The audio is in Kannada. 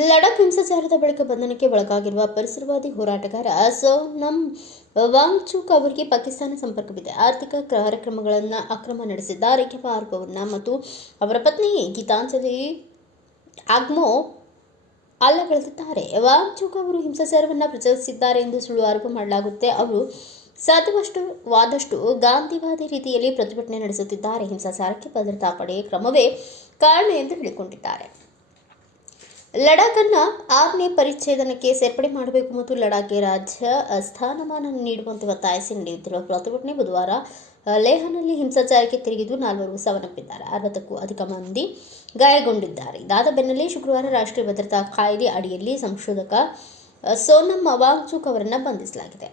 ಲಡಾಖ್ ಹಿಂಸಾಚಾರದ ಬಳಿಕ ಬಂಧನಕ್ಕೆ ಒಳಗಾಗಿರುವ ಪರಿಸರವಾದಿ ಹೋರಾಟಗಾರ ಸೋನಂ ವಾಂಗ್ಚುಕ್ ಅವರಿಗೆ ಪಾಕಿಸ್ತಾನ ಸಂಪರ್ಕವಿದೆ. ಆರ್ಥಿಕ ಕಾರ್ಯಕ್ರಮಗಳನ್ನು ಅಕ್ರಮ ನಡೆಸಿದ್ದಾರೆ ಎಂಬ ಆರೋಪವನ್ನು ಮತ್ತು ಅವರ ಪತ್ನಿ ಗೀತಾಂಜಲಿ ಆಗ್ಮೋ ಅಲ್ಲಗಳೆದಿದ್ದಾರೆ. ವಾಂಗ್ಚುಕ್ ಅವರು ಹಿಂಸಾಚಾರವನ್ನು ಪ್ರಚೋದಿಸಿದ್ದಾರೆ ಎಂದು ಸುಳ್ಳು ಆರೋಪ ಮಾಡಲಾಗುತ್ತೆ. ಅವರು ಸಾಧ್ಯವಷ್ಟು ವಾದಷ್ಟು ಗಾಂಧಿವಾದಿ ರೀತಿಯಲ್ಲಿ ಪ್ರತಿಭಟನೆ ನಡೆಸುತ್ತಿದ್ದಾರೆ. ಹಿಂಸಾಚಾರಕ್ಕೆ ಭದ್ರತಾ ಪಡೆಯ ಕ್ರಮವೇ ಕಾರಣ ಎಂದು ಹೇಳಿಕೊಂಡಿದ್ದಾರೆ. ಲಡಾಖನ್ನು ಆರನೇ ಪರಿಚ್ಛೇದನಕ್ಕೆ ಸೇರ್ಪಡೆ ಮಾಡಬೇಕು ಮತ್ತು ಲಡಾಖ್ಗೆ ರಾಜ್ಯ ಸ್ಥಾನಮಾನ ನೀಡುವಂತೆ ಒತ್ತಾಯಿಸಿ ನಡೆಯುತ್ತಿರುವ ಪ್ರತಿಭಟನೆ ಬುಧವಾರ ಲೇಹನಲ್ಲಿ ಹಿಂಸಾಚಾರಕ್ಕೆ ತಿರುಗಿದ್ದು ನಾಲ್ವರು ಸಾವನ್ನಪ್ಪಿದ್ದಾರೆ. ಅರವತ್ತಕ್ಕೂ ಅಧಿಕ ಮಂದಿ ಗಾಯಗೊಂಡಿದ್ದಾರೆ. ಇದಾದ ಬೆನ್ನಲ್ಲೇ ಶುಕ್ರವಾರ ರಾಷ್ಟ್ರೀಯ ಭದ್ರತಾ ಕಾಯ್ದೆ ಅಡಿಯಲ್ಲಿ ಸಂಶೋಧಕ ಸೋನಮ್ ಸೋನಂ ವಾಂಗ್ಚುಕ್ ಅವರನ್ನು ಬಂಧಿಸಲಾಗಿದೆ.